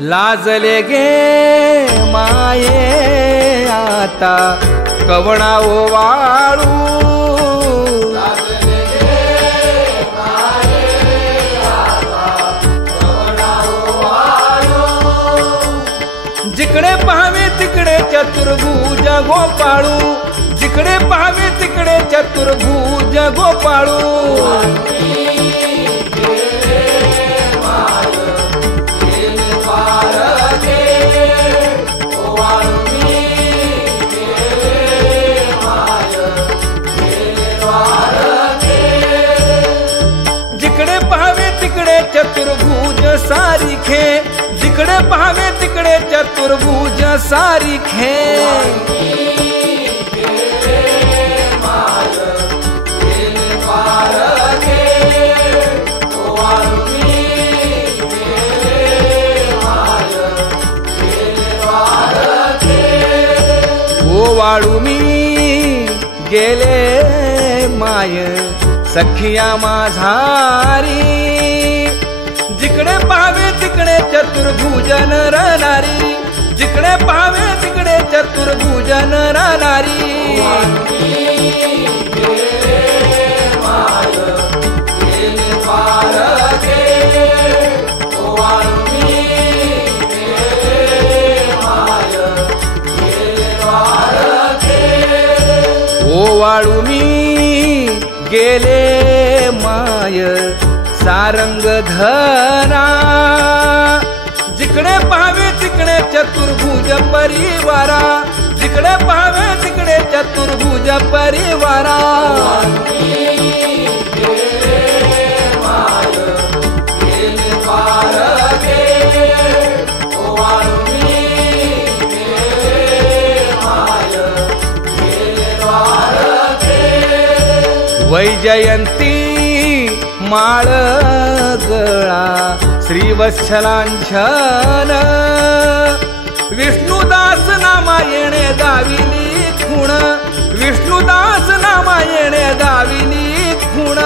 लाजले गे माये आता कवणा ओवाळू, जिकडे पाहावे तिकडे चतुर्भुज गोपाळू, जिकडे पाहावे तिकडे चतुर्भुज गोपाळू। जिकडे पाहावे तिकडे चतुर्भुज सारिखे, जिकडे पाहावे तिकडे चतुर्भुज सारिखे। ओवाळू मी गेले माय सखिया माझारी, जिकडे पाहावे तिकडे चतुर्भुज नर नारी, जिकडे पाहावे तिकडे चतुर्भुज नर नारी। ओवाळू मी गेले माय सारंग धरा, जिकडे पाहावे तिकडे चतुर्भुज परिवारा, जिकडे पाहावे तिकडे चतुर्भुज परिवारा। वैजयंती माळ गळा श्रीवत्सलांछन, विष्णुदास नामायणे गाविली खूण, विष्णुदास नामायणे गाविली खूण।